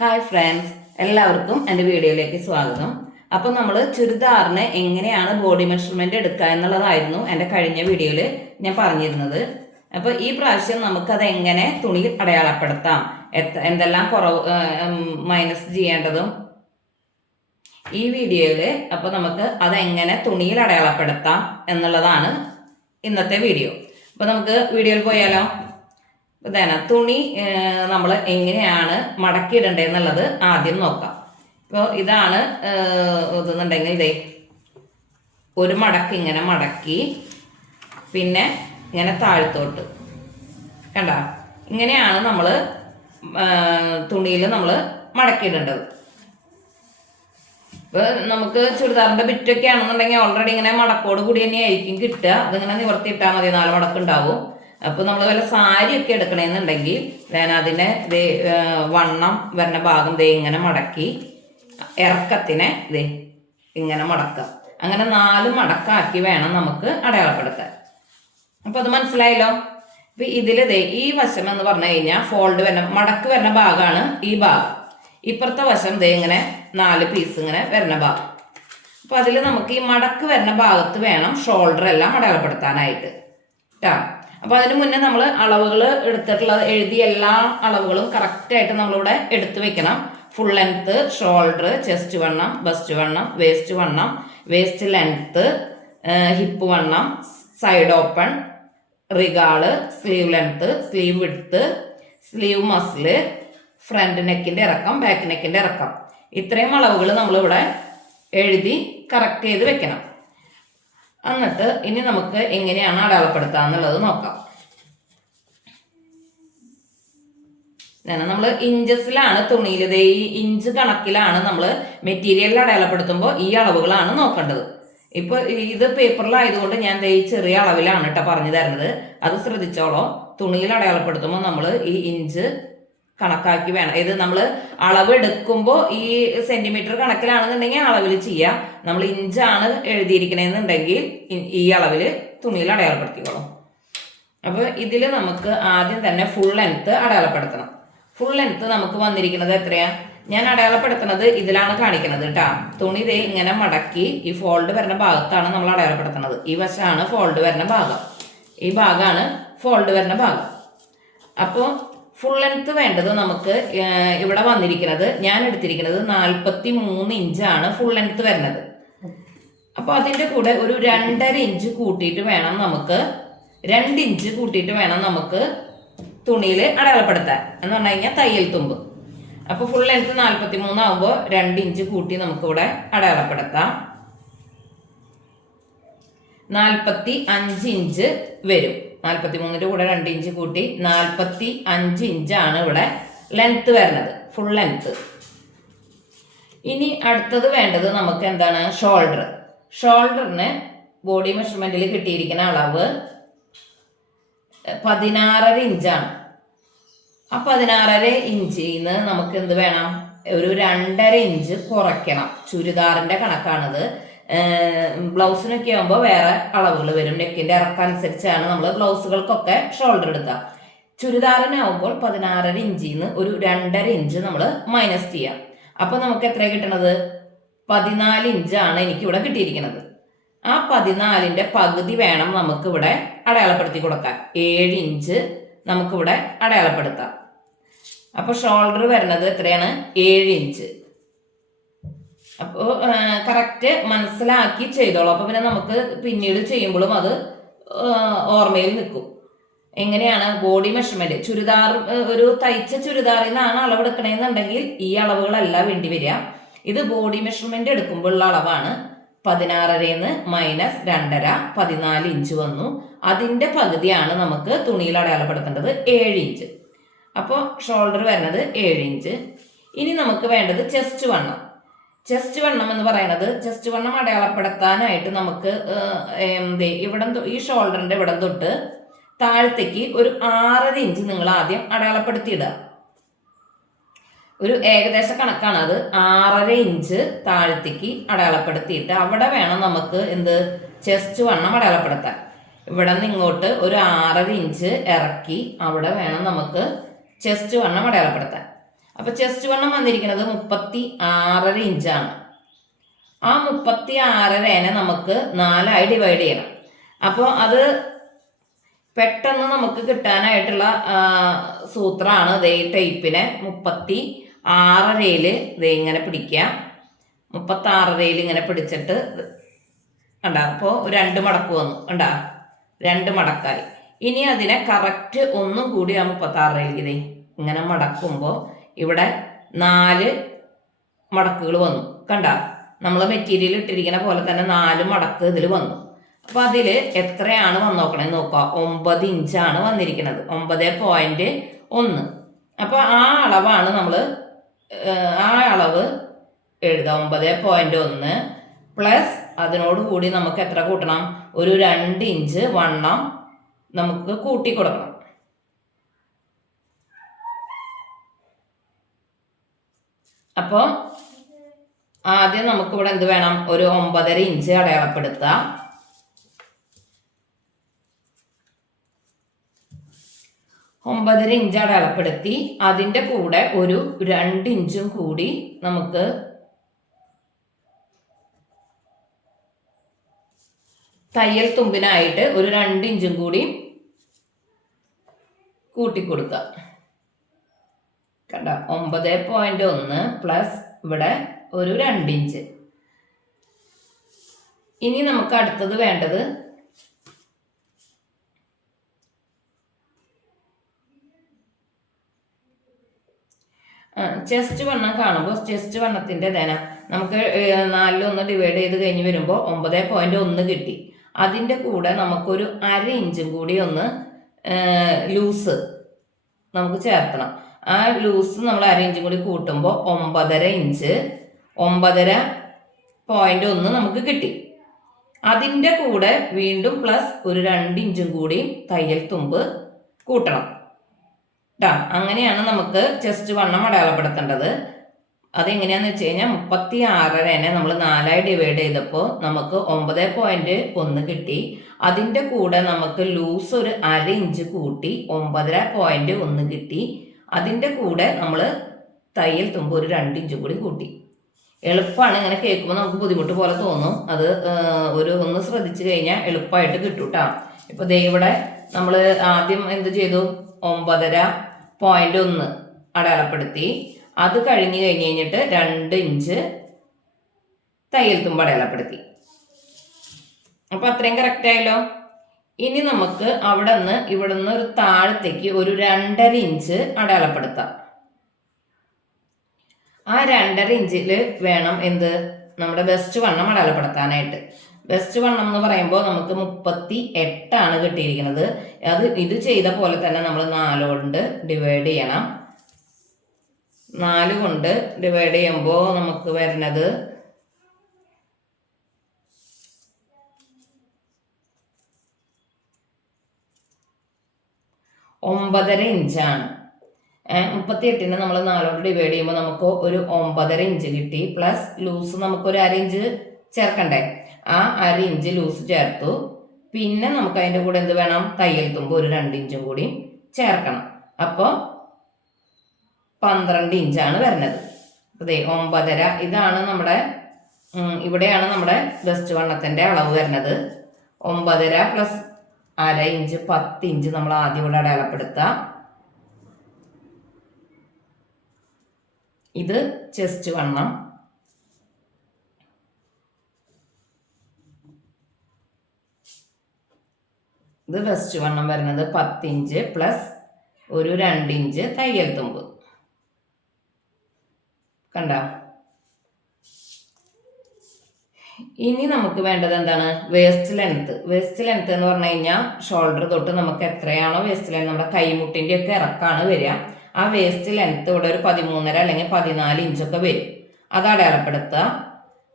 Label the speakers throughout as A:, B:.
A: Hi friends എല്ലാവർക്കും എന്റെ വീഡിയോയിലേക്ക് സ്വാഗതം. അപ്പം നമ്മൾ ചുരിദാറിന് എങ്ങനെയാണ് ബോഡി മെഷർമെന്റ് എടുക്കുക എന്നുള്ളതായിരുന്നു എന്റെ കഴിഞ്ഞ വീഡിയോയിൽ ഞാൻ പറഞ്ഞിരുന്നത്. അപ്പോൾ ഈ പ്രാവശ്യം നമുക്കത് എങ്ങനെ തുണിയിൽ അടയാളപ്പെടുത്താം? എന്തെല്ലാം കുറവ് മൈനസ് ചെയ്യേണ്ടതും? ഈ വീഡിയോയിൽ അപ്പോൾ നമുക്ക് അതെങ്ങനെ തുണിയിൽ അടയാളപ്പെടുത്താം എന്നുള്ളതാണ് ഇന്നത്തെ വീഡിയോ. അപ്പോൾ നമുക്ക് വീഡിയോയിൽ പോയാലോ? ഇതാണ് തുണി നമ്മൾ എങ്ങനെയാണ് മടക്കിയിടേണ്ടത് എന്നുള്ളത് ആദ്യം നോക്കാം. ഇപ്പോൾ ഇതാണ് ഇതെന്നുണ്ടെങ്കിൽ ഇതേ ഒരു മടക്ക് ഇങ്ങനെ മടക്കി പിന്നെ ഇങ്ങനെ താഴ്ത്തോട്ട്. കണ്ട? ഇങ്ങനെയാണ് നമ്മൾ തുണിയിൽ നമ്മൾ മടക്കിയിടേണ്ടത്. ഇപ്പൊ നമുക്ക് ചുരിദാറിന്റെ ബിറ്റൊക്കെ ആണെന്നുണ്ടെങ്കിൽ ഓൾറെഡി ഇങ്ങനെ മടക്കോട് കൂടി തന്നെ ആയിരിക്കും കിട്ടുക. അതിങ്ങനെ നിവർത്തിയിട്ടാൽ മതി. നാല് മടക്ക് ഉണ്ടാവും. അപ്പൊ നമ്മൾ വല്ല സാരി ഒക്കെ എടുക്കണമെന്നുണ്ടെങ്കിൽ ഞാൻ അതിനെ ദേ വണ്ണം വരുന്ന ഭാഗം ദേ ഇങ്ങനെ മടക്കി ഇറക്കത്തിനെ ദേ ഇങ്ങനെ മടക്കുക. അങ്ങനെ നാല് മടക്കാക്കി വേണം നമുക്ക് അടയാളപ്പെടുത്താൻ. അപ്പോൾ അത് മനസ്സിലായല്ലോ? ഇപ്പം ഇതിൽ ദേ ഈ വശം എന്ന് പറഞ്ഞു കഴിഞ്ഞാൽ ഫോൾഡ് വരുന്ന മടക്ക് വരുന്ന ഭാഗമാണ് ഈ ഭാഗം. ഇപ്പുറത്തെ വശം ദേ ഇങ്ങനെ നാല് പീസ് ഇങ്ങനെ വരുന്ന ഭാഗം. അപ്പോൾ അതിൽ നമുക്ക് ഈ മടക്ക് വരുന്ന ഭാഗത്ത് വേണം ഷോൾഡർ എല്ലാം അടയാളപ്പെടുത്താനായിട്ട്. കേട്ടോ അപ്പൊ അതിന് മുന്നേ നമ്മൾ അളവുകൾ എടുത്തിട്ടുള്ള എഴുതിയ എല്ലാ അളവുകളും കറക്റ്റായിട്ട് നമ്മളിവിടെ എടുത്തു വെക്കണം. ഫുൾ ലെങ്ത് ഷോൾഡർ ചെസ്റ്റ് വണ്ണം ബസ്റ്റ് വണ്ണം വേസ്റ്റ് വണ്ണം വേസ്റ്റ് ലെങ്ത് ഹിപ്പ് വണ്ണം സൈഡ് ഓപ്പൺ റിഗാൾ സ്ലീവ് ലെങ്ത് സ്ലീവ് വിടുത്ത് സ്ലീവ് മസിൽ ഫ്രണ്ട് നെക്കിന്റെ ഇറക്കം ബാക്ക് നെക്കിന്റെ ഇറക്കം. ഇത്രയും അളവുകൾ നമ്മളിവിടെ എഴുതി കറക്റ്റ് ചെയ്ത് വെക്കണം. എന്നിട്ട് ഇനി നമുക്ക് എങ്ങനെയാണ് അടയാളപ്പെടുത്തുക എന്നുള്ളത് നോക്കാം. നമ്മൾ ഇഞ്ചസിലാണ് തുണിയിൽ ഈ ഇഞ്ച് കണക്കിലാണ് നമ്മൾ മെറ്റീരിയൽ അടയാളപ്പെടുത്തുമ്പോൾ ഈ അളവുകളാണ് നോക്കേണ്ടത്. ഇപ്പൊ ഇത് പേപ്പറിലായതുകൊണ്ട് ഞാൻ ഈ ചെറിയ അളവിലാണ് കേട്ടോ പറഞ്ഞു തരുന്നത്. അത് ശ്രദ്ധിച്ചോളോ. തുണിയിൽ അടയാളപ്പെടുത്തുമ്പോൾ നമ്മൾ ഈ ഇഞ്ച് കണക്കാക്കി വേണം. ഇത് നമ്മൾ അളവ് എടുക്കുമ്പോൾ ഈ സെന്റിമീറ്റർ കണക്കിലാണെന്നുണ്ടെങ്കിൽ അളവിൽ ചെയ്യാം. നമ്മൾ ഇഞ്ചാണ് എഴുതിയിരിക്കണമെന്നുണ്ടെങ്കിൽ ഇ- ഈ അളവിൽ തുണിയിൽ അടയാളപ്പെടുത്തിക്കോളും. അപ്പോൾ ഇതിൽ നമുക്ക് ആദ്യം തന്നെ ഫുൾ ലെങ്ത്ത് അടയാളപ്പെടുത്തണം. ഫുൾ ലെങ്ത്ത് നമുക്ക് വന്നിരിക്കുന്നത് എത്രയാ? ഞാൻ അടയാളപ്പെടുത്തുന്നത് ഇതിലാണ് കാണിക്കുന്നത് കേട്ടാ തുണി ദേ ഇങ്ങനെ മടക്കി ഈ ഫോൾഡ് വരുന്ന ഭാഗത്താണ് നമ്മൾ അടയാളപ്പെടുത്തുന്നത്. ഈ വശമാണ് ഫോൾഡ് വരുന്ന ഭാഗം. ഈ ഭാഗമാണ് ഫോൾഡ് വരുന്ന ഭാഗം. അപ്പോൾ ഫുൾ ലെങ്ത് വേണ്ടത് നമുക്ക് ഇവിടെ വന്നിരിക്കുന്നത് ഞാൻ എടുത്തിരിക്കുന്നത് നാൽപ്പത്തി മൂന്ന് ഇഞ്ചാണ് ഫുൾ ലെങ്ത് വരുന്നത്. അപ്പോൾ അതിന്റെ കൂടെ ഒരു രണ്ടര ഇഞ്ച് കൂട്ടിയിട്ട് വേണം നമുക്ക് രണ്ട് ഇഞ്ച് കൂട്ടിയിട്ട് വേണം നമുക്ക് തുണിയിൽ അടയാളപ്പെടുത്താൻ. എന്ന് പറഞ്ഞു കഴിഞ്ഞാൽ തയ്യൽ തുമ്പ്. അപ്പോൾ ഫുൾ ലെങ്ത് നാൽപ്പത്തി മൂന്നാകുമ്പോൾ രണ്ട് ഇഞ്ച് കൂട്ടി നമുക്കിവിടെ അടയാളപ്പെടുത്താം. നാൽപ്പത്തി അഞ്ച് ഇഞ്ച് വരും. നാൽപ്പത്തി മൂന്നിന്റെ കൂടെ രണ്ട് ഇഞ്ച് കൂട്ടി നാൽപ്പത്തി അഞ്ച് ഇഞ്ചാണ് ഇവിടെ ലെങ്ത് വരുന്നത്. ഫുൾ ലെങ്ത് ഇനി അടുത്തത് വേണ്ടത് നമുക്ക് എന്താണ്? ഷോൾഡർ ഷോൾഡറിന് ബോഡി മെഷർമെന്റിൽ കിട്ടിയിരിക്കുന്ന അളവ് പതിനാറര ഇഞ്ചാണ്. ആ പതിനാറര ഇഞ്ചിൽ നിന്ന് നമുക്ക് എന്ത് വേണം? ഒരു രണ്ടര ഇഞ്ച് കുറയ്ക്കണം. ചുരിദാറിന്റെ കണക്കാണിത്. ബ്ലൗസിനൊക്കെ ആകുമ്പോൾ വേറെ അളവുകൾ വരും. നെക്കിന്റെ ഇറക്കനുസരിച്ചാണ് നമ്മൾ ബ്ലൗസുകൾക്കൊക്കെ ഷോൾഡർ എടുക്കുക ചുരിദാറിനാവുമ്പോൾ പതിനാറര ഇഞ്ചിൽ നിന്ന് ഒരു രണ്ടര ഇഞ്ച് നമ്മൾ മൈനസ് ചെയ്യാം. അപ്പോൾ നമുക്ക് എത്ര കിട്ടണത്? പതിനാല് ഇഞ്ചാണ് എനിക്ക് ഇവിടെ കിട്ടിയിരിക്കുന്നത് ആ പതിനാലിന്റെ പകുതി വേണം നമുക്ക് ഇവിടെ അടയാളപ്പെടുത്തി കൊടുക്കാൻ. ഏഴ് ഇഞ്ച് നമുക്കിവിടെ അടയാളപ്പെടുത്താം. അപ്പോൾ ഷോൾഡർ വരുന്നത് എത്രയാണ്? ഏഴ് ഇഞ്ച്. അപ്പോൾ കറക്റ്റ് മനസ്സിലാക്കി ചെയ്തോളൂ. അപ്പോൾ പിന്നെ നമുക്ക് പിന്നീട് ചെയ്യുമ്പോഴും അത് ഓർമ്മയിൽ നിൽക്കും. എങ്ങനെയാണ് ബോഡി മെഷർമെന്റ് ചുരിദാർ ഒരു തയ്ച്ച ചുരിദാറിൽ നിന്നാണ് അളവെടുക്കണമെന്നുണ്ടെങ്കിൽ ഈ അളവുകളല്ല വേണ്ടി വരിക. ഇത് ബോഡി മെഷർമെന്റ് എടുക്കുമ്പോഴുള്ള അളവാണ്. പതിനാറരന്ന് മൈനസ് രണ്ടര പതിനാല് ഇഞ്ച് വന്നു. അതിന്റെ പകുതിയാണ് നമുക്ക് തുണിയിൽ അടയാളപ്പെടുത്തേണ്ടത് ഏഴ് ഇഞ്ച് അപ്പോൾ ഷോൾഡർ വരുന്നത് ഏഴ് ഇഞ്ച് ഇനി നമുക്ക് വേണ്ടത് ചെസ്റ്റ് വണ്ണം. ചെസ്റ്റ് വണ്ണം എന്ന് പറയുന്നത് ചെസ്റ്റ് വണ്ണം അടയാളപ്പെടുത്താനായിട്ട് നമുക്ക് എന്ത് ഇവിടം ഈ ഷോൾഡറിന്റെ ഇവിടം തൊട്ട് താഴത്തേക്ക് ഒരു ആറര ഇഞ്ച് നിങ്ങൾ ആദ്യം അടയാളപ്പെടുത്തിയിടുക. ഒരു ഏകദേശ കണക്കാണ് അത്. ആറര ഇഞ്ച് താഴത്തേക്ക് അടയാളപ്പെടുത്തിയിട്ട് അവിടെ വേണം നമുക്ക് എന്ത് ചെസ്റ്റ് വണ്ണം അടയാളപ്പെടുത്താൻ. ഇവിടെ നിന്ന് ഇങ്ങോട്ട് ഒരു ആറര ഇഞ്ച് ഇറക്കി അവിടെ വേണം നമുക്ക് ചെസ്റ്റ് വണ്ണം അടയാളപ്പെടുത്താൻ. അപ്പൊ ചെസ്റ്റ് വണ്ണം വന്നിരിക്കുന്നത് മുപ്പത്തി ആറര ഇഞ്ചാണ്. ആ മുപ്പത്തി ആറരേനെ നമുക്ക് നാലായി ഡിവൈഡ് ചെയ്യണം. അപ്പോൾ അത് പെട്ടെന്ന് നമുക്ക് കിട്ടാനായിട്ടുള്ള സൂത്രമാണ് ഈ ടൈപ്പിനെ മുപ്പത്തി ആറരയിൽ ദേ ഇങ്ങനെ പിടിക്കുക. മുപ്പത്തി ആറരയിൽ ഇങ്ങനെ പിടിച്ചിട്ട് കണ്ട അപ്പോൾ രണ്ട് മടക്ക് വന്നു. കണ്ട രണ്ട് മടക്കായി. ഇനി അതിനെ കറക്റ്റ് ഒന്നും കൂടി ആ മുപ്പത്തി ആറരയിലേക്ക് ഇതേ ഇങ്ങനെ മടക്കുമ്പോൾ ഇവിടെ നാല് മടക്കുകൾ വന്നു. കണ്ട? നമ്മൾ മെറ്റീരിയൽ ഇട്ടിരിക്കുന്ന പോലെ തന്നെ നാല് മടക്ക് ഇതിൽ വന്നു. അപ്പൊ അതിൽ എത്രയാണ് വന്നോക്കണേ നോക്കുക ഒമ്പത് ഇഞ്ചാണ് വന്നിരിക്കുന്നത്. ഒമ്പത് പോയിന്റ് ഒന്ന്. അപ്പൊ ആ അളവാണ് നമ്മൾ ആ അളവ് എഴുതാം. ഒമ്പത് പോയിന്റ് ഒന്ന് പ്ലസ് അതിനോട് കൂടി നമുക്ക് എത്ര കൂട്ടണം? ഒരു രണ്ട് ഇഞ്ച് വണ്ണം നമുക്ക് കൂട്ടി കൊടുക്കണം. അപ്പോൾ ആദ്യം നമുക്ക് ഇവിടെ എന്ത് വേണം? ഒരു ഒമ്പതര ഇഞ്ച് അടയാളപ്പെടുത്താം. ഒമ്പതര ഇഞ്ച് അടയാളപ്പെടുത്തി അതിന്റെ കൂടെ ഒരു രണ്ട് ഇഞ്ചും കൂടി നമുക്ക് തയ്യൽ തുമ്പിനായിട്ട് ഒരു രണ്ട് ഇഞ്ചും കൂടി കൂട്ടിക്കൊടുക്കുക കണ്ട? ഒമ്പത് പോയിന്റ് ഒന്ന് പ്ലസ് ഇവിടെ ഒരു രണ്ട് ഇഞ്ച് ഇനി നമുക്ക് അടുത്തത് വേണ്ടത് ചെസ്റ്റ് വണ്ണം കാണുമ്പോൾ ചെസ്റ്റ് വണ്ണത്തിന്റെ ധന നമുക്ക് നാലിലൊന്ന് ഡിവൈഡ് ചെയ്ത് കഴിഞ്ഞ് വരുമ്പോൾ ഒമ്പത് പോയിന്റ് ഒന്ന് കിട്ടി. അതിന്റെ കൂടെ നമുക്കൊരു അര ഇഞ്ചും കൂടി ഒന്ന് ലൂസ് നമുക്ക് ചേർത്തണം ആ ലൂസ് നമ്മൾ അര കൂടി കൂട്ടുമ്പോൾ ഒമ്പതര ഇഞ്ച് ഒമ്പതര പോയിന്റ് ഒന്ന് നമുക്ക് കിട്ടി. അതിന്റെ കൂടെ വീണ്ടും പ്ലസ് ഒരു രണ്ട് ഇഞ്ചും കൂടി തയ്യൽ തുമ്പ് കൂട്ടണം. കേട്ടോ അങ്ങനെയാണ് നമുക്ക് ചെസ്റ്റ് വണ്ണം അടയാളപ്പെടുത്തേണ്ടത്. അതെങ്ങനെയാന്ന് വെച്ച് കഴിഞ്ഞാൽ മുപ്പത്തി ആറരനെ നമ്മൾ നാലായി ഡിവൈഡ് ചെയ്തപ്പോൾ നമുക്ക് ഒമ്പത് പോയിന്റ് ഒന്ന് കിട്ടി. അതിന്റെ കൂടെ നമുക്ക് ലൂസ് ഒരു അര ഇഞ്ച് കൂട്ടി ഒമ്പതര പോയിന്റ് ഒന്ന് കിട്ടി. അതിന്റെ കൂടെ നമ്മൾ തയ്യൽ തുമ്പ് ഒരു രണ്ടിഞ്ച് കൂടി കൂട്ടി. എളുപ്പമാണ് ഇങ്ങനെ കേൾക്കുമ്പോൾ നമുക്ക് ബുദ്ധിമുട്ട് പോലെ തോന്നും. അത് ഒരു ഒന്ന് ശ്രദ്ധിച്ചു കഴിഞ്ഞാൽ എളുപ്പമായിട്ട് കിട്ടും കേട്ടോ ഇപ്പൊ ദേ ഇവിടെ നമ്മൾ ആദ്യം എന്ത് ചെയ്തു? ഒമ്പതര പോയിന്റ് ഒന്ന് അടയാളപ്പെടുത്തി. അത് കഴിഞ്ഞ് കഴിഞ്ഞ് കഴിഞ്ഞിട്ട് രണ്ട് ഇഞ്ച് തയ്യൽ തുമ്പ് അടയാളപ്പെടുത്തി. അപ്പൊ അത്രയും കറക്റ്റ് ആയല്ലോ? ഇനി നമുക്ക് അവിടെ നിന്ന് ഇവിടെ നിന്ന് ഒരു താഴത്തേക്ക് ഒരു രണ്ടര ഇഞ്ച് അടയാളപ്പെടുത്താം. ആ രണ്ടര ഇഞ്ചിൽ വേണം എന്ത്? നമ്മുടെ ബെസ്റ്റ് വണ്ണം അടയാളപ്പെടുത്താനായിട്ട്. ബെസ്റ്റ് വണ്ണം എന്ന് പറയുമ്പോൾ നമുക്ക് മുപ്പത്തി എട്ടാണ് കിട്ടിയിരിക്കുന്നത്. അത് ഇത് ചെയ്ത പോലെ തന്നെ നമ്മൾ നാലുകൊണ്ട് ഡിവൈഡ് ചെയ്യണം. നാല് കൊണ്ട് ഡിവൈഡ് ചെയ്യുമ്പോൾ നമുക്ക് വരുന്നത് ഒമ്പതര ഇഞ്ചാണ്. മുപ്പത്തി എട്ടിന് നമ്മൾ നാലോട്ട് ഡിവൈഡ് ചെയ്യുമ്പോൾ നമുക്ക് ഒരു ഒമ്പതര ഇഞ്ച് കിട്ടി. പ്ലസ് ലൂസ് നമുക്ക് ഒരു അര ഇഞ്ച് ചേർക്കണ്ടേ? ആ അര ഇഞ്ച് ലൂസ് ചേർത്തു. പിന്നെ നമുക്ക് അതിന്റെ കൂടെ എന്ത് വേണം? തയ്യൽ തുമ്പ് ഒരു രണ്ട് ഇഞ്ചും കൂടി ചേർക്കണം. അപ്പോൾ പന്ത്രണ്ട് ഇഞ്ചാണ് വരുന്നത്. അതെ ഒമ്പതര ഇതാണ് നമ്മുടെ ഇവിടെയാണ് നമ്മുടെ ബെസ്റ്റ് വണ്ണത്തിന്റെ അളവ് വരുന്നത്. ഒമ്പതര പ്ലസ് അര ഇഞ്ച് പത്ത് ഇഞ്ച് നമ്മൾ ആദ്യം ഇവിടെ അടയാളപ്പെടുത്തുക. ഇത് ചെസ്റ്റ് വണ്ണം. ഇത് വെസ്റ്റ് വണ്ണം വരുന്നത് പത്ത് ഇഞ്ച് പ്ലസ് ഒരു രണ്ടിഞ്ച് തയ്യൽ തുമ്പ്. കണ്ട? ഇനി നമുക്ക് വേണ്ടത് എന്താണ്? വേസ്റ്റ് ലെങ്ത് വേസ്റ്റ് ലെങ്ത് എന്ന് പറഞ്ഞു കഴിഞ്ഞാൽ ഷോൾഡർ തൊട്ട് നമുക്ക് എത്രയാണോ വേസ്റ്റ് ലെങ്ത് നമ്മുടെ കൈമുട്ടിന്റെ ഒക്കെ ഇറക്കാണ് വരിക. ആ വേസ്റ്റ് ലെങ്ത് ഇവിടെ ഒരു പതിമൂന്നര അല്ലെങ്കിൽ പതിനാല് ഇഞ്ചൊക്കെ വരും. അത് അടയാളപ്പെടുത്തുക.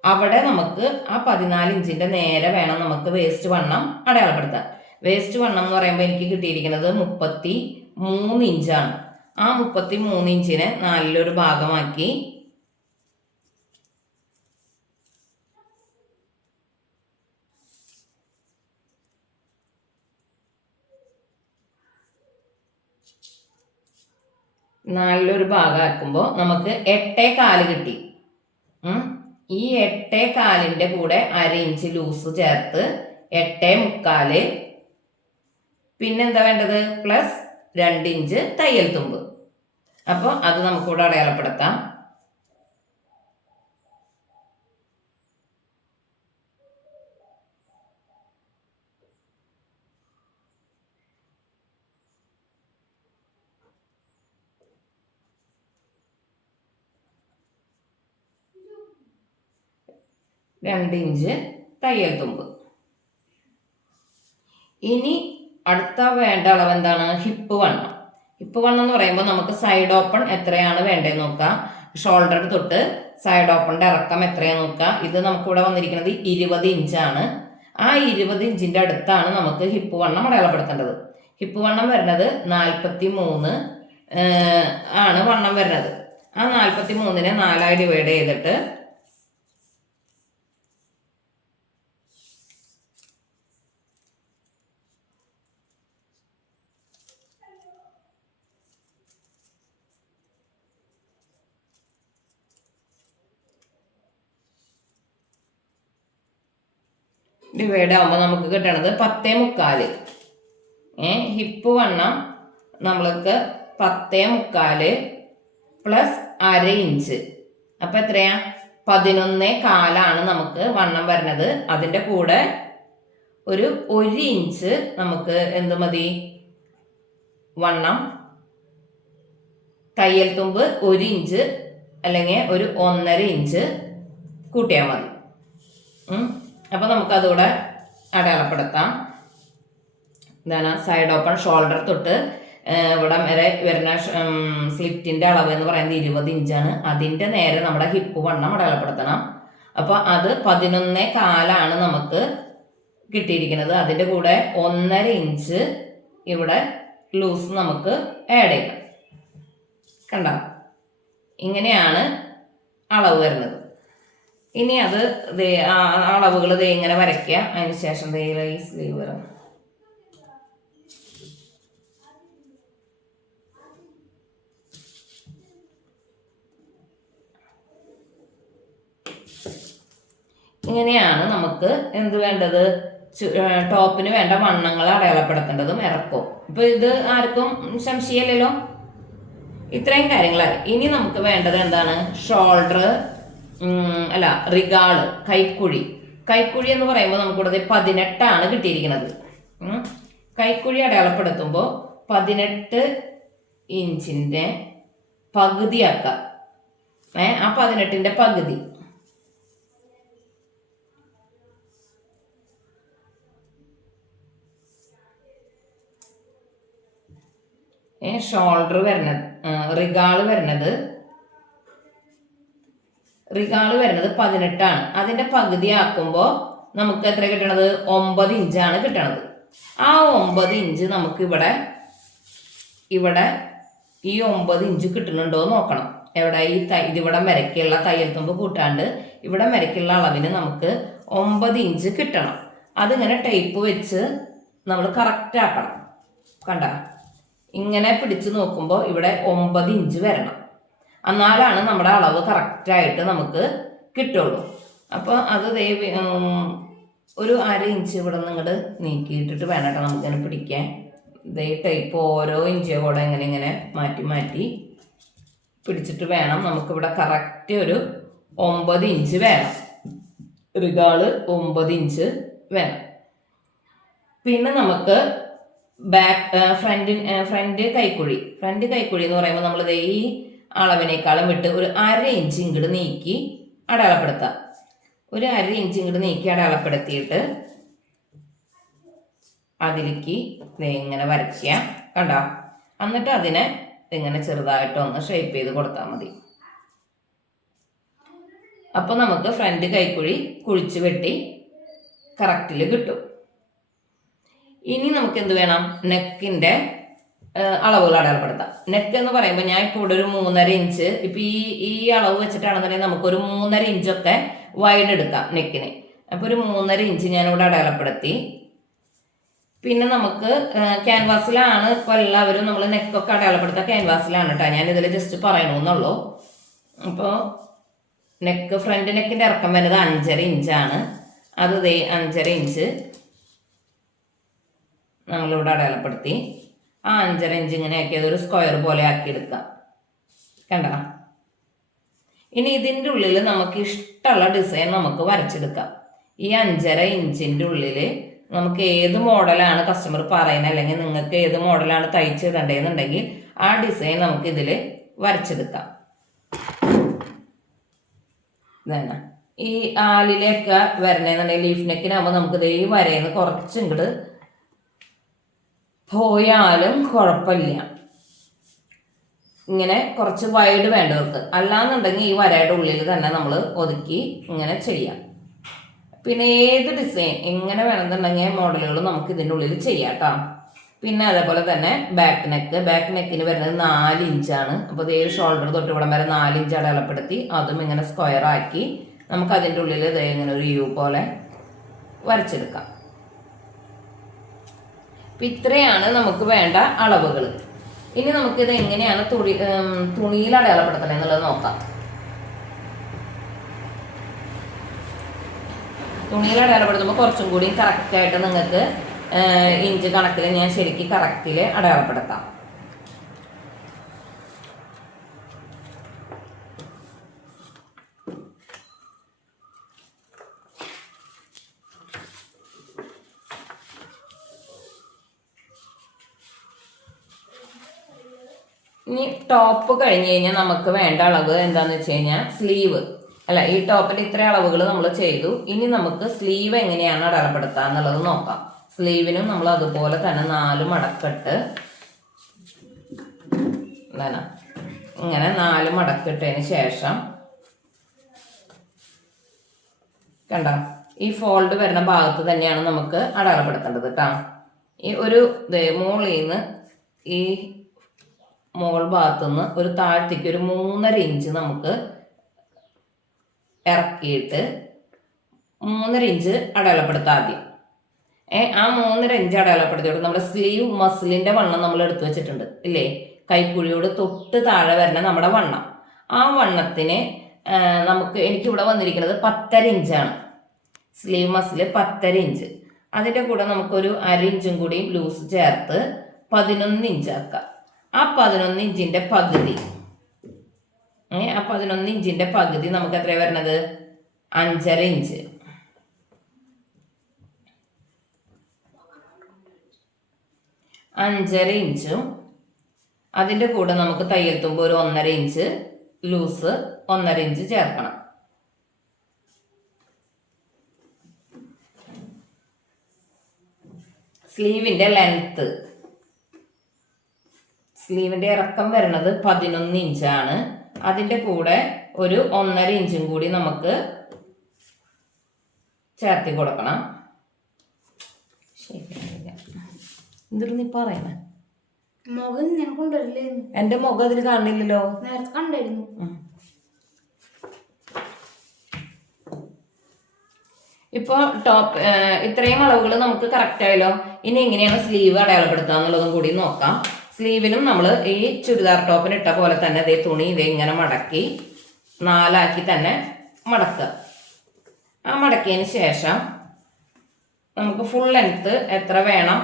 A: അവിടെ നമുക്ക് ആ പതിനാല് ഇഞ്ചിന്റെ നേരെ വേണം നമുക്ക് വേസ്റ്റ് വണ്ണം അടയാളപ്പെടുത്താൻ. വേസ്റ്റ് വണ്ണം എന്ന് പറയുമ്പോൾ എനിക്ക് കിട്ടിയിരിക്കുന്നത് മുപ്പത്തി മൂന്ന് ഇഞ്ചാണ് ആ മുപ്പത്തി മൂന്ന് ഇഞ്ചിനെ നാലിലൊരു ഭാഗമാക്കി നാലിലൊരു ഭാഗമാക്കുമ്പോൾ നമുക്ക് എട്ടേ കാൽ കിട്ടി. ഈ എട്ടേ കാലിന്റെ കൂടെ അര ഇഞ്ച് ലൂസ് ചേർത്ത് എട്ടേ മുക്കാൽ. പിന്നെന്താ വേണ്ടത്? പ്ലസ് രണ്ട് ഇഞ്ച് തയ്യൽ തുമ്പ്. അപ്പോൾ അത് നമുക്കിവിടെ അടയാളപ്പെടുത്താം. രണ്ട് ഇഞ്ച് തയ്യൽ തുമ്പ്. ഇനി അടുത്ത വേണ്ട അളവ് എന്താണ്? ഹിപ്പ് വണ്ണം. ഹിപ്പ് വണ്ണം എന്ന് പറയുമ്പോൾ നമുക്ക് സൈഡ് ഓപ്പൺ എത്രയാണ് വേണ്ടതെന്ന് നോക്കാം. ഷോൾഡർ തൊട്ട് സൈഡ് ഓപ്പണിന്റെ ഇറക്കം എത്രയാണെന്ന് നോക്കാം. ഇത് നമുക്കിവിടെ വന്നിരിക്കുന്നത് ഇരുപത് ഇഞ്ചാണ്. ആ ഇരുപത് ഇഞ്ചിന്റെ അടുത്താണ് നമുക്ക് ഹിപ്പ് വണ്ണം അടയാളപ്പെടുത്തേണ്ടത്. ഹിപ്പ് വണ്ണം വരുന്നത് നാൽപ്പത്തി മൂന്ന് ആണ് വണ്ണം വരുന്നത്. ആ നാൽപ്പത്തി മൂന്നിനെ നാലായി ഡിവൈഡ് ചെയ്തിട്ട് ഡിവൈഡ് ആകുമ്പോൾ നമുക്ക് കിട്ടണത് പത്തേ മുക്കാൽ. ഏ ഹിപ്പ് വണ്ണം നമ്മൾക്ക് പത്തേ മുക്കാൽ പ്ലസ് അര ഇഞ്ച്. അപ്പം എത്രയാ? പതിനൊന്നേ കാലാണ് നമുക്ക് വണ്ണം വരുന്നത് അതിന്റെ കൂടെ ഒരു ഒരു ഇഞ്ച് നമുക്ക് എന്ത് മതി? വണ്ണം. തയ്യൽ തുമ്പ് ഒരു ഇഞ്ച് അല്ലെങ്കിൽ ഒരു ഒന്നര ഇഞ്ച് കൂട്ടിയാൽ മതി. അപ്പോൾ നമുക്കതുകൂടെ അടയാളപ്പെടുത്താം. എന്താണ് സൈഡ് ഓപ്പൺ ഷോൾഡർ തൊട്ട് ഇവിടെ വരെ വരുന്ന സ്ലിറ്റിന്റെ അളവ് എന്ന് പറയുന്നത് ഇരുപത് ഇഞ്ചാണ്. അതിന്റെ നേരെ നമ്മുടെ ഹിപ്പ് വണ്ണം അടയാളപ്പെടുത്തണം. അപ്പോൾ അത് പതിനൊന്നേ കാലാണ് നമുക്ക് കിട്ടിയിരിക്കുന്നത്. അതിന്റെ കൂടെ ഒന്നര ഇഞ്ച് ഇവിടെ ലൂസ് നമുക്ക് ആഡ് ചെയ്യാം. കണ്ട? ഇങ്ങനെയാണ് അളവ് വരുന്നത്. ഇനി അത് ദേ അളവുകൾ ദേ ഇങ്ങനെ വരയ്ക്കുക. അതിന് ശേഷം ദേ സ്ലീവ് വരും ഇങ്ങനെയാണ് നമുക്ക് എന്ത് വേണ്ടത്? ടോപ്പിന് വേണ്ട വണ്ണങ്ങൾ അടയാളപ്പെടുത്തേണ്ടതും ഇറക്കും. ഇപ്പൊ ഇത് ആർക്കും സംശയമല്ലല്ലോ? ഇത്രയും കാര്യങ്ങളായി. ഇനി നമുക്ക് വേണ്ടത് എന്താണ്? ഷോൾഡർ അല്ല റിഗാൾ കൈക്കുഴി. കൈക്കുഴി എന്ന് പറയുമ്പോൾ നമുക്കിവിടെ പതിനെട്ടാണ് കിട്ടിയിരിക്കുന്നത്. കൈക്കുഴി അടയാളപ്പെടുത്തുമ്പോൾ പതിനെട്ട് ഇഞ്ചിന്റെ പകുതിയാക്കാം. ഏ ആ പതിനെട്ടിന്റെ പകുതി. ഷോൾഡർ വരുന്നത് റിഗാൾ വരുന്നത് റിഗാൾ വരുന്നത് പതിനെട്ടാണ്. അതിന്റെ പകുതി ആക്കുമ്പോൾ നമുക്ക് എത്ര കിട്ടണത്? ഒമ്പത് ഇഞ്ചാണ് കിട്ടണത്. ആ ഒമ്പത് ഇഞ്ച് നമുക്ക് ഇവിടെ ഇവിടെ ഈ ഒമ്പത് ഇഞ്ച് കിട്ടുന്നുണ്ടോ നോക്കണം. എവിടെ ഈ തൈ ഇതിവിടെ മരക്കുള്ള തയ്യൽ തുമ്പ് കൂട്ടാണ്ട് ഇവിടെ മരക്കുള്ള അളവിന് നമുക്ക് ഒമ്പത് ഇഞ്ച് കിട്ടണം. അതിങ്ങനെ ടേപ്പ് വെച്ച് നമ്മൾ കറക്റ്റ് ആക്കണം. കണ്ട? ഇങ്ങനെ പിടിച്ച് നോക്കുമ്പോൾ ഇവിടെ ഒമ്പത് ഇഞ്ച് വരണം. എന്നാലാണ് നമ്മുടെ അളവ് കറക്റ്റായിട്ട് നമുക്ക് കിട്ടുള്ളൂ. അപ്പോൾ അത് ദേ ഒരു അര ഇഞ്ച് ഇവിടെ നിങ്ങൾ നീക്കിയിട്ടിട്ട് വേണം കേട്ടോ നമുക്കിങ്ങനെ പിടിക്കാൻ. ഇതേ ടൈപ്പ് ഓരോ ഇഞ്ച് കൂടെ ഇങ്ങനെ ഇങ്ങനെ മാറ്റി മാറ്റി പിടിച്ചിട്ട് വേണം. നമുക്കിവിടെ കറക്റ്റ് ഒരു ഒമ്പത് ഇഞ്ച് വേണം. റിഗാൾ ഒമ്പത് ഇഞ്ച് വേണം. പിന്നെ നമുക്ക് ബാക്ക് ഫ്രണ്ട് ഫ്രണ്ട് കൈക്കുഴി. ഫ്രണ്ട് കൈക്കുഴി എന്ന് പറയുമ്പോൾ നമ്മൾ ഈ അളവിനേക്കാളും വിട്ട് ഒരു അര ഇഞ്ച് ഇങ്ങോട്ട് നീക്കി അടയാളപ്പെടുത്താം. ഒരു അര ഇഞ്ച് ഇങ്ങോട്ട് നീക്കി അടയാളപ്പെടുത്തിയിട്ട് അതിലേക്ക് ഇങ്ങനെ വരയ്ക്കുക. കണ്ടോ? എന്നിട്ട് അതിനെ ഇങ്ങനെ ചെറുതായിട്ട് ഒന്ന് ഷേപ്പ് ചെയ്ത് കൊടുത്താൽ മതി. അപ്പോൾ നമുക്ക് ഫ്രണ്ട് കൈക്കുഴി കുഴിച്ച് വെട്ടി കറക്റ്റിൽ കിട്ടും. ഇനി നമുക്ക് എന്ത് വേണം? നെക്കിന്റെ അളവുകൾ അടയാളപ്പെടുത്താം. നെക്ക് എന്ന് പറയുമ്പോൾ ഞാൻ ഇപ്പോൾ ഇവിടെ ഒരു മൂന്നര ഇഞ്ച് ഇപ്പൊ ഈ ഈ അളവ് വെച്ചിട്ടാണെന്നുണ്ടെങ്കിൽ നമുക്കൊരു മൂന്നര ഇഞ്ചൊക്കെ വൈഡ് എടുക്കാം നെക്കിന് അപ്പൊ ഒരു മൂന്നര ഇഞ്ച് ഞാൻ ഇവിടെ അടയാളപ്പെടുത്തി. പിന്നെ നമുക്ക് ക്യാൻവാസിലാണ് ഇപ്പൊ എല്ലാവരും നമ്മൾ നെക്കൊക്കെ അടയാളപ്പെടുത്തുക ക്യാൻവാസിലാണ് കേട്ടോ ഞാൻ ഇതിൽ ജസ്റ്റ് പറയണമെന്നുള്ളൂ അപ്പോൾ നെക്ക് ഫ്രണ്ട് നെക്കിന്റെ ഇറക്കം വരുന്നത് അഞ്ചര ഇഞ്ചാണ് അത് ദേ അഞ്ചര ഇഞ്ച് നമ്മളിവിടെ അടയാളപ്പെടുത്തി. ആ അഞ്ചര ഇഞ്ച് ഇങ്ങനെ ആക്കിയത് ഒരു സ്ക്വയർ പോലെ ആക്കി എടുക്കാം. കണ്ട? ഇനി ഇതിന്റെ ഉള്ളിൽ നമുക്ക് ഇഷ്ടമുള്ള ഡിസൈൻ നമുക്ക് വരച്ചെടുക്കാം. ഈ അഞ്ചര ഇഞ്ചിന്റെ ഉള്ളിൽ നമുക്ക് ഏത് മോഡലാണ് കസ്റ്റമർ പറയുന്നത്? അല്ലെങ്കിൽ നിങ്ങൾക്ക് ഏത് മോഡലാണ് തയ്ച്ചിടേണ്ടതെന്നുണ്ടെങ്കിൽ ആ ഡിസൈൻ നമുക്ക് ഇതിൽ വരച്ചെടുക്കാം. ഇതന്നെ. ഈ ആലിലേക്ക് വരണേന്നുണ്ടെങ്കിൽ ലീഫ് നെക്കിനാകുമ്പോൾ നമുക്ക് ഈ വരയിൽ കുറച്ച് ഇങ്ങോട്ട് പോയാലും കുഴപ്പമില്ല. ഇങ്ങനെ കുറച്ച് വൈഡ് വേണ്ടവർക്ക്. അല്ലാന്നുണ്ടെങ്കിൽ ഈ വരയുടെ ഉള്ളിൽ തന്നെ നമ്മൾ ഒതുക്കി ഇങ്ങനെ ചെയ്യാം. പിന്നെ ഏത് ഡിസൈൻ എങ്ങനെ വേണമെന്നുണ്ടെങ്കിൽ മോഡലുകൾ നമുക്ക് ഇതിന്റെ ഉള്ളിൽ ചെയ്യാം കേട്ടോ. പിന്നെ അതേപോലെ തന്നെ ബാക്ക് നെക്ക് ബാക്ക് നെക്കിന് വരുന്നത് നാല് ഇഞ്ചാണ് അപ്പോൾ ഇതേ ഷോൾഡർ തൊട്ട് ഇവിടം വരെ നാല് ഇഞ്ച് അടയാളപ്പെടുത്തി. അതും ഇങ്ങനെ സ്ക്വയർ ആക്കി നമുക്ക് അതിന്റെ ഉള്ളിൽ ഇതേ ഇങ്ങനെ ഒരു യു പോലെ വരച്ചെടുക്കാം. അപ്പം ഇത്രയാണ് നമുക്ക് വേണ്ട അളവുകൾ ഇനി നമുക്കിത് എങ്ങനെയാണ് തുണി തുണിയിൽ അടയാളപ്പെടുത്തണേ എന്നുള്ളത് നോക്കാം. തുണിയിൽ അടയാളപ്പെടുത്തുമ്പോൾ കുറച്ചും കൂടി കറക്റ്റായിട്ട് നിങ്ങൾക്ക് ഇഞ്ച് കണക്കിൽ ഞാൻ ശരിക്കും കറക്റ്റിൽ അടയാളപ്പെടുത്താം ഇനി ടോപ്പ് കഴിഞ്ഞ് കഴിഞ്ഞാൽ നമുക്ക് വേണ്ട അളവ് എന്താന്ന് വെച്ച് കഴിഞ്ഞാൽ സ്ലീവ് അല്ല ഈ ടോപ്പിൽ ഇത്ര അളവുകൾ നമ്മൾ ചെയ്തു. ഇനി നമുക്ക് സ്ലീവ് എങ്ങനെയാണ് അടയാളപ്പെടുത്തുക എന്നുള്ളത് നോക്കാം. സ്ലീവിനും നമ്മൾ അതുപോലെ തന്നെ നാല് മടക്കിട്ട് ഇങ്ങനെ നാല് മടക്കിട്ടതിന് ശേഷം കണ്ട? ഈ ഫോൾഡ് വരുന്ന ഭാഗത്ത് തന്നെയാണ് നമുക്ക് അടയാളപ്പെടുത്തേണ്ടത് കേട്ടോ. ഈ ഒരു മുകളിൽ നിന്ന് ഈ മുകൾ ഭാഗത്തുനിന്ന് ഒരു താഴത്തേക്ക് ഒരു മൂന്നര ഇഞ്ച് നമുക്ക് ഇറക്കിയിട്ട് മൂന്നര ഇഞ്ച് അടയാളപ്പെടുത്താം ആദ്യം. ഏ ആ മൂന്നര ഇഞ്ച് അടയാളപ്പെടുത്തിയോട് നമ്മുടെ സ്ലീവ് മസിലിന്റെ വണ്ണം നമ്മൾ എടുത്തു വെച്ചിട്ടുണ്ട് ഇല്ലേ? കൈക്കുഴിയോട് തൊട്ട് താഴെ വരുന്ന നമ്മുടെ വണ്ണം. ആ വണ്ണത്തിന് നമുക്ക് എനിക്കിവിടെ വന്നിരിക്കുന്നത് പത്തര ഇഞ്ചാണ്. സ്ലീവ് മസിൽ പത്തര ഇഞ്ച്. അതിന്റെ കൂടെ നമുക്കൊരു അര ഇഞ്ചും കൂടി ലൂസ് ചേർത്ത് പതിനൊന്ന് ഇഞ്ചാക്കാം. ആ പതിനൊന്ന് ഇഞ്ചിന്റെ പകുതി. ആ പതിനൊന്ന് ഇഞ്ചിന്റെ പകുതി നമുക്ക് എത്രയാണ് വരണത്? അഞ്ചര ഇഞ്ച്. അഞ്ചര ഇഞ്ചും അതിന്റെ കൂടെ നമുക്ക് തയ്യൽ തുമ്പ് ഒരു ഒന്നര ഇഞ്ച് ലൂസ് ഒന്നര ഇഞ്ച് ചേർക്കണം. സ്ലീവിന്റെ ലെങ്ത്ത്. സ്ലീവിന്റെ ഇറക്കം വരുന്നത് പതിനൊന്ന് ഇഞ്ചാണ്. അതിന്റെ കൂടെ ഒരു ഒന്നര ഇഞ്ചും കൂടി നമുക്ക് ചേർത്തി കൊടുക്കണം. ശരിയായില്ല എന്തിട്ട് നീ പറയണ
B: മുഖം നിനക്കൊണ്ടല്ലേ
A: എന്റെ മുഖം അതിൽ കാണില്ലല്ലോ.
B: നേരത്തെ കണ്ടായിരുന്നു.
A: ഇപ്പോൾ ടോപ്പ് ഇത്രയും അളവുകൾ നമുക്ക് കറക്റ്റ് ആയല്ലോ. ഇനി എങ്ങനെയാണ് സ്ലീവ് അടയാളപ്പെടുത്തുക എന്നുള്ളതും കൂടി നോക്കാം. സ്ലീവിനും നമ്മൾ ഈ ചുരിദാർ ടോപ്പിന് ഇട്ട പോലെ തന്നെ ഇതേ തുണി ഇതേ ഇങ്ങനെ മടക്കി നാലാക്കി തന്നെ മടക്കുക. ആ മടക്കിയതിന് ശേഷം നമുക്ക് ഫുൾ ലെങ്ത്ത് എത്ര വേണം?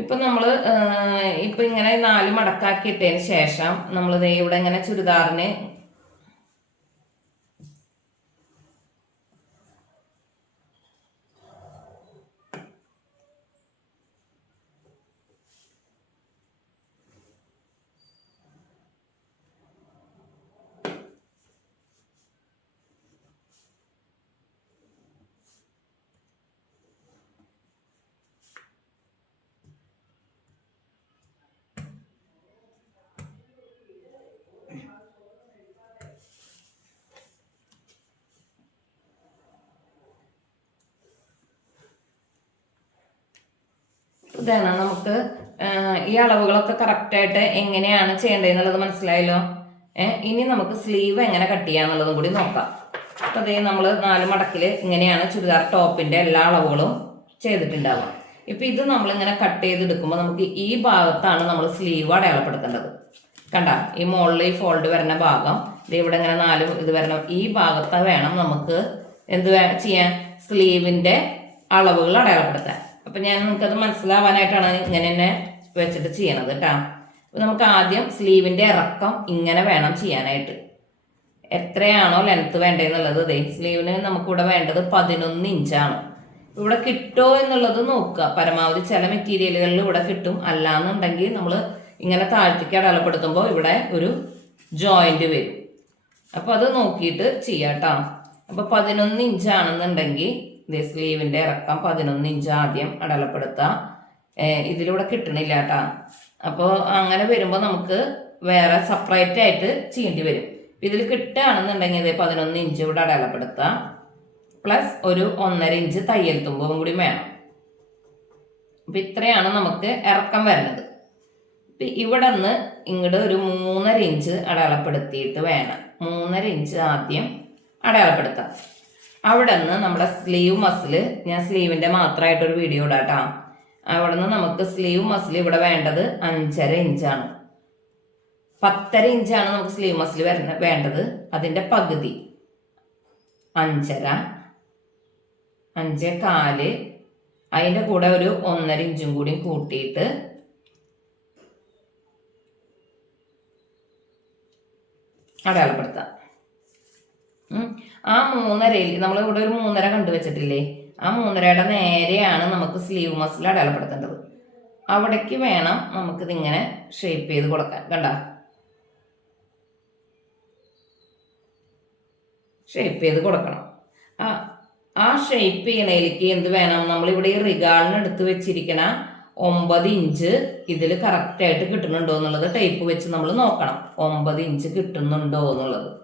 A: ഇപ്പൊ നമ്മൾ ഇപ്പം ഇങ്ങനെ നാല് മടക്കാക്കിയിട്ടതിന് ശേഷം നമ്മൾ ഇവിടെ ഇങ്ങനെ ചുരിദാറിന് ഇതാണ് നമുക്ക് ഈ അളവുകളൊക്കെ കറക്റ്റായിട്ട് എങ്ങനെയാണ് ചെയ്യേണ്ടതെന്നുള്ളത് മനസ്സിലായല്ലോ? ഇനി നമുക്ക് സ്ലീവ് എങ്ങനെ കട്ട് ചെയ്യാന്നുള്ളതും കൂടി നോക്കാം. അപ്പോൾ അതേ നമ്മൾ നാല് മടക്കിൽ ഇങ്ങനെയാണ് ചുരിദാർ ടോപ്പിന്റെ എല്ലാ അളവുകളും ചെയ്തിട്ടുണ്ടാവുക. ഇപ്പൊ ഇത് നമ്മൾ ഇങ്ങനെ കട്ട് ചെയ്തെടുക്കുമ്പോൾ നമുക്ക് ഈ ഭാഗത്താണ് നമ്മൾ സ്ലീവ് അടയാളപ്പെടുത്തേണ്ടത്. കണ്ട? ഈ മുകളിൽ ഈ ഫോൾഡ് വരുന്ന ഭാഗം ഇത് ഇവിടെ ഇങ്ങനെ നാല് ഇത് വരണം. ഈ ഭാഗത്ത് വേണം നമുക്ക് എന്ത് ചെയ്യാൻ? സ്ലീവിന്റെ അളവുകൾ അടയാളപ്പെടുത്താൻ. അപ്പം ഞാൻ നിങ്ങൾക്കത് മനസ്സിലാവാനായിട്ടാണ് ഇങ്ങനെ തന്നെ വെച്ചിട്ട് ചെയ്യണത് കേട്ടോ അപ്പോൾ നമുക്ക് ആദ്യം സ്ലീവിന്റെ ഇറക്കം ഇങ്ങനെ വേണം ചെയ്യാനായിട്ട്. എത്രയാണോ ലെങ്ത് വേണ്ടതെന്നുള്ളത് ദേ സ്ലീവിന് നമുക്കിവിടെ വേണ്ടത് പതിനൊന്ന് ഇഞ്ചാണ്. ഇവിടെ കിട്ടോ എന്നുള്ളത് നോക്കുക. പരമാവധി ചില മെറ്റീരിയലുകളിൽ ഇവിടെ കിട്ടും. അല്ലാന്നുണ്ടെങ്കിൽ നമ്മൾ ഇങ്ങനെ താഴ്ത്തിക്ക് അടയാളപ്പെടുത്തുമ്പോൾ ഇവിടെ ഒരു ജോയിന്റ് വരും. അപ്പോൾ അത് നോക്കിയിട്ട് ചെയ്യാം കേട്ടോ അപ്പോൾ പതിനൊന്ന് ഇഞ്ചാണെന്നുണ്ടെങ്കിൽ ഇതേ സ്ലീവിന്റെ ഇറക്കം പതിനൊന്ന് ഇഞ്ച് ആദ്യം അടലപ്പെടുത്തുക ഇതിലൂടെ കിട്ടണില്ല കേട്ടോ അപ്പോൾ അങ്ങനെ വരുമ്പോൾ നമുക്ക് വേറെ സെപ്പറേറ്റ് ആയിട്ട് ചെയ്യേണ്ടി വരും. ഇതിൽ കിട്ടുകയാണെന്നുണ്ടെങ്കിൽ ഇതേ പതിനൊന്ന് ഇഞ്ച് ഇവിടെ അടയാളപ്പെടുത്താം പ്ലസ് ഒരു ഒന്നര ഇഞ്ച് തയ്യൽ തുമ്പും കൂടി വേണം. അപ്പം ഇത്രയാണ് നമുക്ക് ഇറക്കം വരുന്നത്. ഇപ്പം ഇവിടെ നിന്ന് ഇങ്ങോട്ട് ഒരു മൂന്നര ഇഞ്ച് അടയാളപ്പെടുത്തിയിട്ട് വേണം. മൂന്നര ഇഞ്ച് ആദ്യം അടയാളപ്പെടുത്താം അവിടെ നിന്ന് നമ്മുടെ സ്ലീവ് മസിൽ ഞാൻ സ്ലീവിന്റെ മാത്രമായിട്ടൊരു വീഡിയോ ഇടാം കേട്ടോ അവിടെ നിന്ന് നമുക്ക് സ്ലീവ് മസിൽ ഇവിടെ വേണ്ടത് അഞ്ചര ഇഞ്ചാണ് പത്തര ഇഞ്ചാണ് നമുക്ക് സ്ലീവ് മസിൽ വരുന്ന വേണ്ടത്. അതിന്റെ പകുതി. അഞ്ചര. അഞ്ചേ കാൽ. അതിന്റെ കൂടെ ഒരു ഒന്നര ഇഞ്ചും കൂടി കൂട്ടിയിട്ട് അടയാളപ്പെടുത്താം. ആ മൂന്നരയിൽ നമ്മൾ ഇവിടെ ഒരു മൂന്നര കണ്ടുവച്ചിട്ടില്ലേ ആ മൂന്നരയുടെ നേരെയാണ് നമുക്ക് സ്ലീവ് മസിൽ അടയാളപ്പെടുത്തേണ്ടത്. അവിടേക്ക് വേണം നമുക്കിതിങ്ങനെ ഷേപ്പ് ചെയ്ത് കൊടുക്കാൻ. കണ്ട? ഷേപ്പ് ചെയ്ത് കൊടുക്കണം. ആ ആ ഷേപ്പ് ചെയ്യണതിലേക്ക് എന്ത് വേണം? നമ്മളിവിടെ ഈ റിഗാളിന് എടുത്ത് വെച്ചിരിക്കണ ഒമ്പത് ഇഞ്ച് ഇതിൽ കറക്റ്റായിട്ട് കിട്ടുന്നുണ്ടോ എന്നുള്ളത് ടൈപ്പ് വെച്ച് നമ്മൾ നോക്കണം. ഒമ്പത് ഇഞ്ച് കിട്ടുന്നുണ്ടോ എന്നുള്ളത്.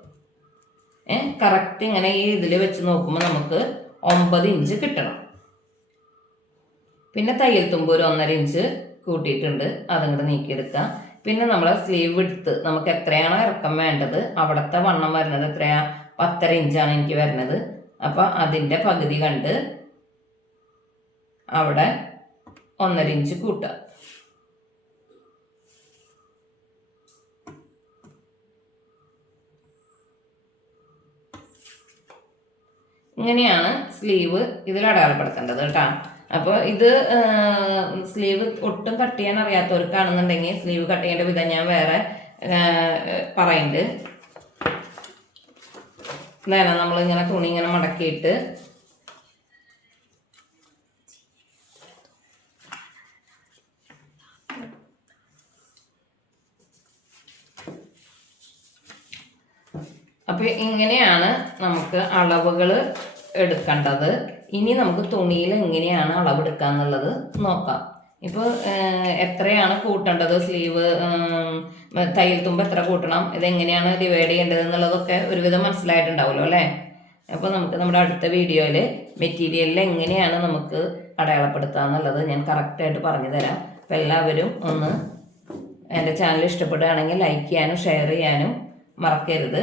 A: കറക്റ്റ് ഇങ്ങനെ ഈ ഇതിൽ വെച്ച് നോക്കുമ്പോൾ നമുക്ക് ഒമ്പത് ഇഞ്ച് കിട്ടണം. പിന്നെ തയ്യൽ തുമ്പ് ഒരു ഒന്നര ഇഞ്ച് കൂട്ടിയിട്ടുണ്ട്. അതങ്ങോട്ട് നീക്കിയെടുക്കാം. പിന്നെ നമ്മൾ സ്ലീവ് എടുത്ത് നമുക്ക് എത്രയാണോ ഇറക്കം വേണ്ടത് അവിടുത്തെ വണ്ണം വരുന്നത് എത്രയാ? പത്തര ഇഞ്ചാണ് എനിക്ക് വരുന്നത്. അപ്പോൾ അതിന്റെ പകുതി കണ്ട് അവിടെ ഒന്നര ഇഞ്ച് കൂട്ടുക. ഇങ്ങനെയാണ് സ്ലീവ് ഇതിൽ അടയാളപ്പെടുത്തേണ്ടത് കേട്ടോ. അപ്പോൾ ഇത് സ്ലീവ് ഒട്ടും കട്ട് ചെയ്യാൻ അറിയാത്തവർക്കാണെന്നുണ്ടെങ്കിൽ സ്ലീവ് കട്ട് ചെയ്യേണ്ട വിധം ഞാൻ വേറെ പറയുന്നുണ്ട്. നമ്മൾ ഇങ്ങനെ തുണി ഇങ്ങനെ മടക്കിയിട്ട് അപ്പോൾ ഇങ്ങനെയാണ് നമുക്ക് അളവുകൾ എടുക്കേണ്ടത്. ഇനി നമുക്ക് തുണിയിൽ എങ്ങനെയാണ് അളവെടുക്കുക എന്നുള്ളത് നോക്കാം ഇപ്പോൾ എത്രയാണ് കൂട്ടേണ്ടത്? സ്ലീവ് തയ്യൽ തുമ്പ് എത്ര കൂട്ടണം? ഇതെങ്ങനെയാണ് ഡിവൈഡ് ചെയ്യേണ്ടത് എന്നുള്ളതൊക്കെ ഒരുവിധം മനസ്സിലായിട്ടുണ്ടാവുമല്ലോ അല്ലേ? അപ്പോൾ നമുക്ക് നമ്മുടെ അടുത്ത വീഡിയോയിൽ മെറ്റീരിയലിൽ എങ്ങനെയാണ് നമുക്ക് അടയാളപ്പെടുത്തുക എന്നുള്ളത് ഞാൻ കറക്റ്റായിട്ട് പറഞ്ഞു തരാം അപ്പോൾ എല്ലാവരും ഒന്ന് എന്റെ ചാനൽ ഇഷ്ടപ്പെടുകയാണെങ്കിൽ ലൈക്ക് ചെയ്യാനും ഷെയർ ചെയ്യാനും മറക്കരുത്.